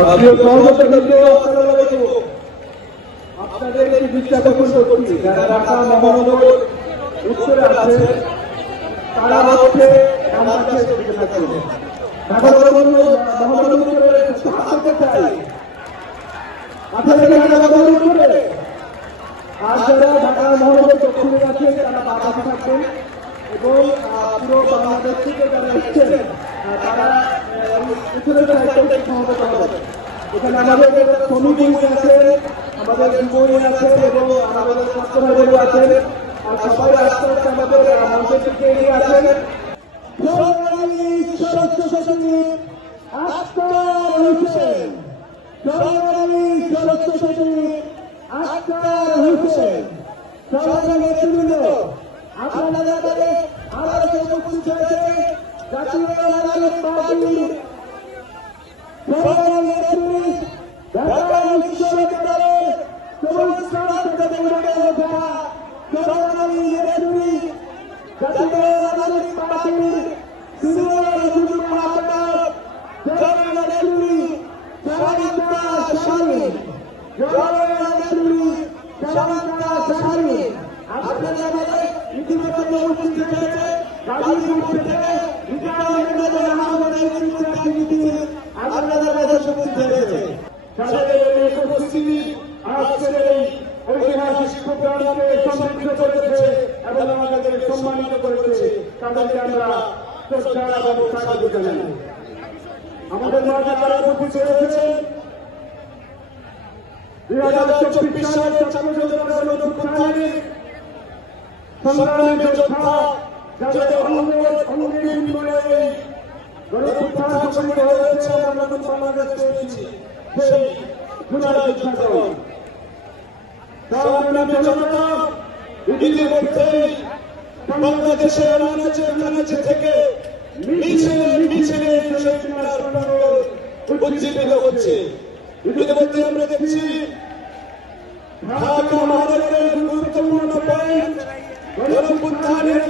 প্রিয় সহযোগীকে আসসালামু আলাইকুম। আপনাদের এই দৃষ্টি আকর্ষণ করছি, যারা ঢাকা মহানগর উত্তরে আছে তারা হচ্ছে আমার কাছে থাকছে। ঢাকা মহানগর উত্তরে থাকতে চাই, আসলে ঢাকা মহানগর উত্তরে। আর যারা ঢাকা মহানগর দক্ষিণে আছে তারা বাধা থাকবেন এবং পুরো বাংলাদেশ থেকে যারা এসছেন তারা উত্তরের দায়িত্বটা সমাবেত হবে। এখানে আমাদের সমিতি আছে, আমাদের যুবনী আছে এবং আমাদের ছাত্রছাত্রীরা আছেন। আর সবাই আস্তে আস্তে আমাদের মঞ্চের দিকে এগিয়ে আছেন। আপনাদের আমাদের উপস্থিত হয়েছে জাতীয় নাগরিক পার্টির ঢাকা বিশ্ববিদ্যালয়ের সংগ্রামী নেত্রী, জাতীয় নাগরিক পার্টির সিনিয়র যুগ্ম আহ্বায়ক জননেত্রী শামিতা শামীম, জননেত্রী শামিতা শামীম। আপনাদের আমাদের ইতিমধ্যে উপস্থিত হয়েছে গাজীপুর থেকে আপনাদের মাঝে উপস্থিত হয়েছে। তাদের এই উপস্থিতি আজকের এই ঐতিহাসিক প্রোগ্রামকে সমৃদ্ধ করেছে এবং আমাদের সম্মানিত করেছে। তাদেরকে আমরা শ্রদ্ধা এবং স্বাগত জানাই। আমাদের মাঝে যারা উপস্থিত হয়েছে 2024 সালের ছাত্র জনতার অভ্যুত্থানে সংগ্রামী যোদ্ধা যাদের অঙ্গিন বিনিময়ে গণঅভ্যুত্থান সংঘটিত হয়েছে, আমরা নতুন বাংলাদেশ পেয়েছি। সেই জুলাই যোদ্ধাগণ সংগ্রামী জনতা ইতিমধ্যেই বাংলাদেশের আনাচে কানাচে থেকে মিছিলে মিছিলে উজ্জীবিত হচ্ছে। ইতিমধ্যে আমরা দেখছি ঢাকা মহানগরের গুরুত্বপূর্ণ পয়েন্ট গণঅভ্যুত্থানের